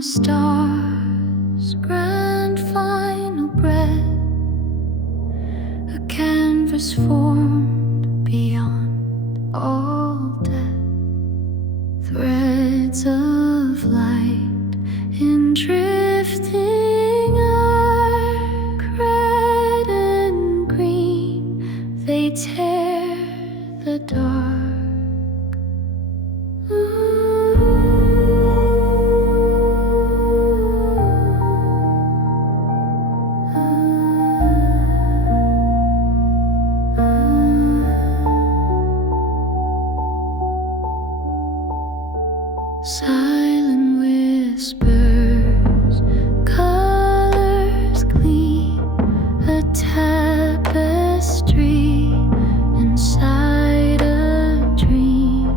a star's grand final breath, a canvas formed beyond all death, threads of light in drifting arc, red and green, they tear the dark. Silent whispers, colors gleam, a tapestry inside a dream,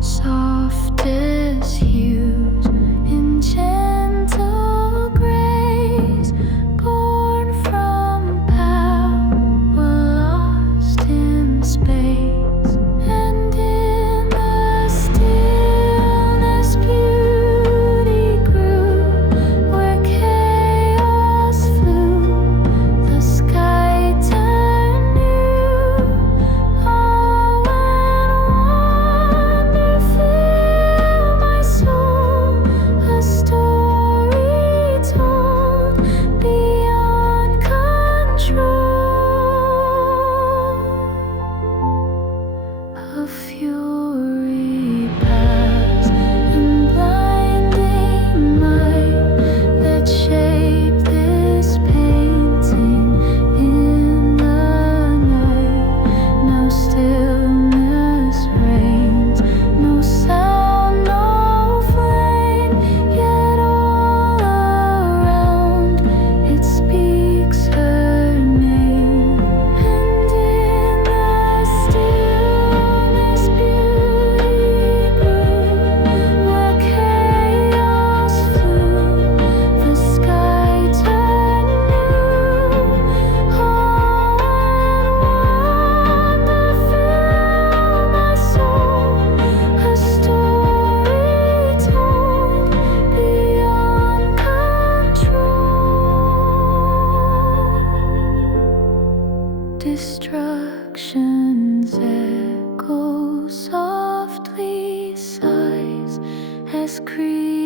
softest hues in gentle grace, born from power lost in space, and in the stillness beauty grew, where chaos flew, the sky turned new. Awe and wonder fill my soul, a story told beyond control. A fury past in blinding light that shaped this painting in the night. Now stillness reigns, no sound, no flame, yet all around it speaks her name. And in the stillness beauty grew, where chaos flew, the sky turned new. Awe and wonder fill my soul, a story told beyond control. Destruction's echo softly sighs as creatures